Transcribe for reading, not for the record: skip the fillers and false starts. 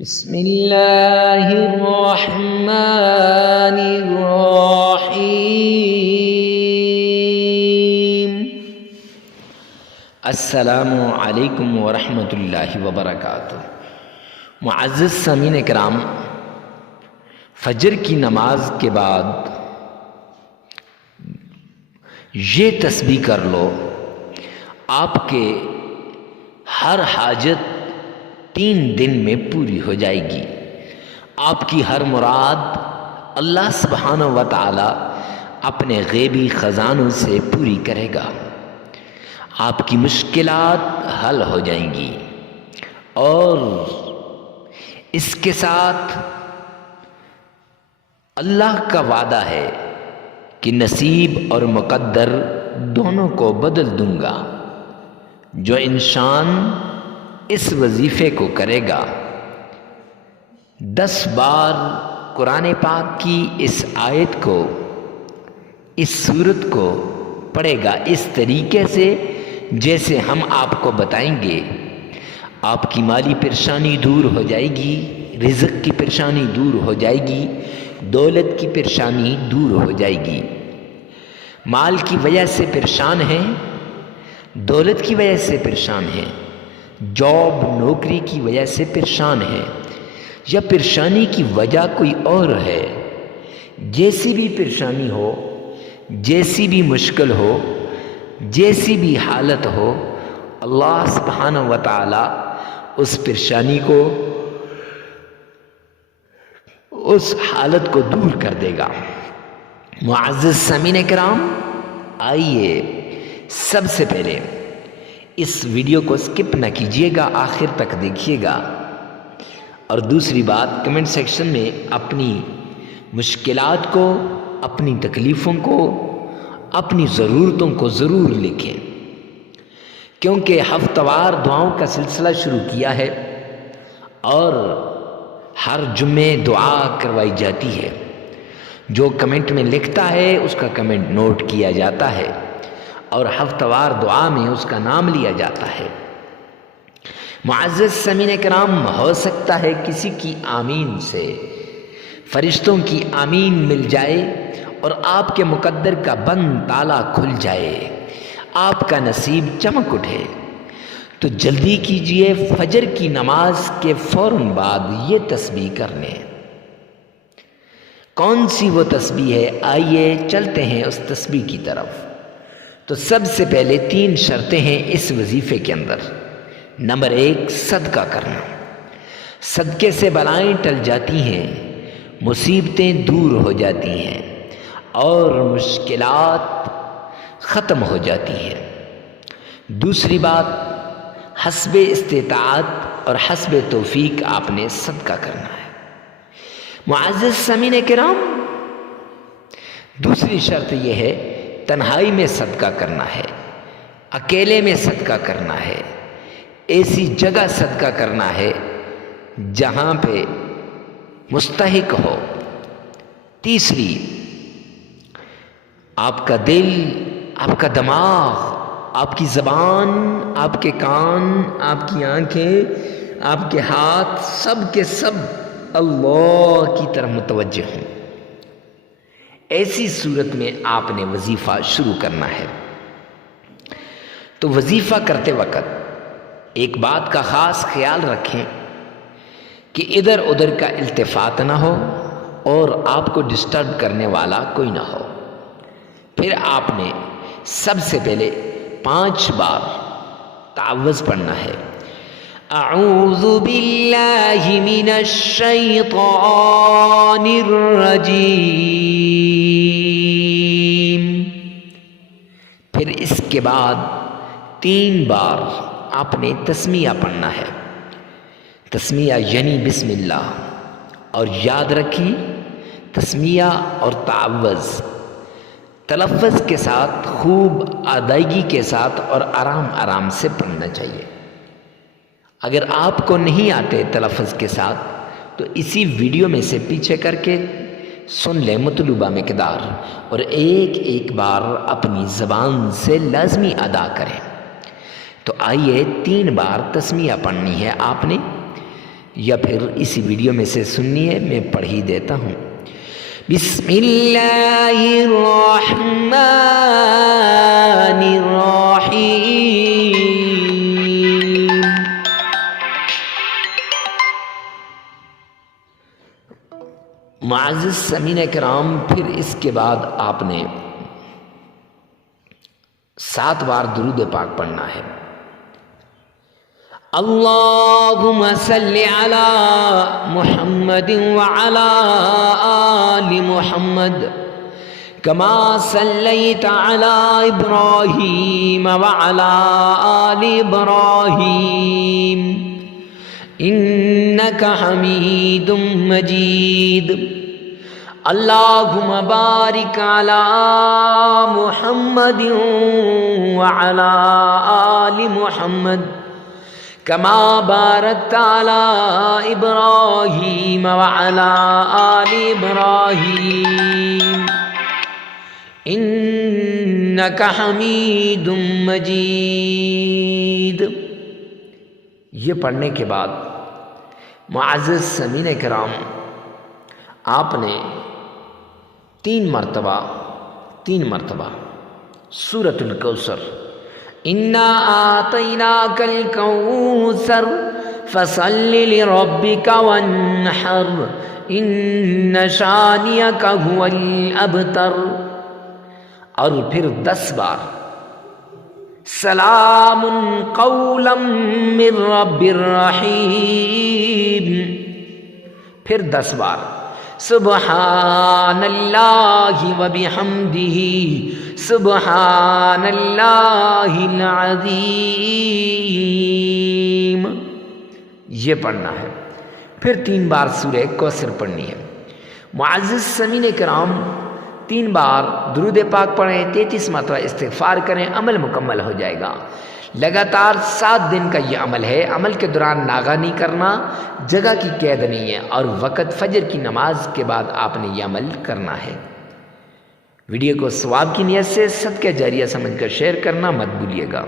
بسم اللہ الرحمن الرحیم۔ السلام علیکم ورحمۃ اللہ وبرکاتہ۔ معزز سامعین کرام، فجر کی نماز کے بعد یہ تسبیح کر لو، آپ کے ہر حاجت 3 دن میں پوری ہو جائے گی۔ آپ کی ہر مراد اللہ سبحانہ و تعالی اپنے غیبی خزانوں سے پوری کرے گا۔ آپ کی مشکلات حل ہو جائیں گی، اور اس کے ساتھ اللہ کا وعدہ ہے کہ نصیب اور مقدر دونوں کو بدل دوں گا۔ جو انسان اس وظیفے کو کرے گا، 10 بار قرآن پاک کی اس آیت کو، اس سورت کو پڑھے گا اس طریقے سے جیسے ہم آپ کو بتائیں گے، آپ کی مالی پریشانی دور ہو جائے گی، رزق کی پریشانی دور ہو جائے گی، دولت کی پریشانی دور ہو جائے گی۔ مال کی وجہ سے پریشان ہیں، دولت کی وجہ سے پریشان ہیں، جاب نوکری کی وجہ سے پریشان ہے، یا پریشانی کی وجہ کوئی اور ہے، جیسی بھی پریشانی ہو، جیسی بھی مشکل ہو، جیسی بھی حالت ہو، اللہ سبحانہ و تعالی اس پریشانی کو، اس حالت کو دور کر دے گا۔ معزز سامعین کرام، آئیے سب سے پہلے اس ویڈیو کو سکپ نہ کیجیے گا، آخر تک دیکھیے گا، اور دوسری بات، کمنٹ سیکشن میں اپنی مشکلات کو، اپنی تکلیفوں کو، اپنی ضرورتوں کو ضرور لکھیں، کیونکہ ہفتہ وار دعاؤں کا سلسلہ شروع کیا ہے، اور ہر جمعے دعا کروائی جاتی ہے۔ جو کمنٹ میں لکھتا ہے اس کا کمنٹ نوٹ کیا جاتا ہے، اور ہفتہ وار دعا میں اس کا نام لیا جاتا ہے۔ معزز سامعین کرام، ہو سکتا ہے کسی کی آمین سے فرشتوں کی آمین مل جائے، اور آپ کے مقدر کا بند تالا کھل جائے، آپ کا نصیب چمک اٹھے۔ تو جلدی کیجئے، فجر کی نماز کے فوراً بعد یہ تسبیح کر لیں۔ کون سی وہ تسبیح ہے؟ آئیے چلتے ہیں اس تسبیح کی طرف۔ تو سب سے پہلے 3 شرطیں ہیں اس وظیفے کے اندر۔ نمبر 1، صدقہ کرنا۔ صدقے سے بلائیں ٹل جاتی ہیں، مصیبتیں دور ہو جاتی ہیں، اور مشکلات ختم ہو جاتی ہیں۔ دوسری بات، حسب استطاعت اور حسب توفیق آپ نے صدقہ کرنا ہے۔ معزز سامعین کرام، دوسری شرط یہ ہے، تنہائی میں صدقہ کرنا ہے، اکیلے میں صدقہ کرنا ہے، ایسی جگہ صدقہ کرنا ہے جہاں پہ مستحق ہو۔ تیسری، آپ کا دل، آپ کا دماغ، آپ کی زبان، آپ کے کان، آپ کی آنکھیں، آپ کے ہاتھ، سب کے سب اللہ کی طرف متوجہ ہوں۔ ایسی صورت میں آپ نے وظیفہ شروع کرنا ہے۔ تو وظیفہ کرتے وقت ایک بات کا خاص خیال رکھیں کہ ادھر ادھر کا التفات نہ ہو، اور آپ کو ڈسٹرب کرنے والا کوئی نہ ہو۔ پھر آپ نے سب سے پہلے 5 بار تعوذ پڑھنا ہے۔ اعوذ باللہ من الشیطان الرجیم۔ پھر اس کے بعد 3 بار آپ نے تسمیہ پڑھنا ہے۔ تسمیہ یعنی بسم اللہ، اور یاد رکھیں تسمیہ اور تعوذ تلفظ کے ساتھ، خوب ادائیگی کے ساتھ اور آرام آرام سے پڑھنا چاہیے۔ اگر آپ کو نہیں آتے تلفظ کے ساتھ تو اسی ویڈیو میں سے پیچھے کر کے سن لیں مطلوبہ مقدار، اور ایک ایک بار اپنی زبان سے لازمی ادا کریں۔ تو آئیے 3 بار تسمیہ پڑھنی ہے آپ نے۔ یا پھر اسی ویڈیو میں سے سنیے، میں پڑھ ہی دیتا ہوں۔ بسم اللہ الرحمن الرحیم۔ معزز سامعین کرام، پھر اس کے بعد آپ نے 7 بار درود پاک پڑھنا ہے۔ اللہم صلی علی محمد وعلی آل محمد کما صلیت علی ابراہیم وعلی آل ابراہیم انک حمید مجید۔ اللہم بارک علی محمد وعلی آل محمد کما بارکت علی ابراہیم وعلی آل ابراہیم انک حمید مجید۔ یہ پڑھنے کے بعد معزز سامعین کرام، آپ نے 3 مرتبہ سورۃ الکوثر انا آتیناک الکوثر فصل لربک وانحر ان شانئک هو الابتر، اور پھر 10 بار سلام قولا من رب الرحیم، پھر 10 بار سبحان اللہ وبحمدہ سبحان اللہ العظیم، یہ پڑھنا ہے۔ پھر 3 بار سورہ کوثر پڑھنی ہے۔ معزز سامعین کرام، 3 بار درود پاک پڑھیں، 33 مرتبہ استغفار کریں، عمل مکمل ہو جائے گا۔ لگاتار 7 دن کا یہ عمل ہے۔ عمل کے دوران ناغہ نہیں کرنا، جگہ کی قید نہیں ہے، اور وقت فجر کی نماز کے بعد آپ نے یہ عمل کرنا ہے۔ ویڈیو کو ثواب کی نیت سے صدقہ جاریہ سمجھ کر شیئر کرنا مت بھولیے گا۔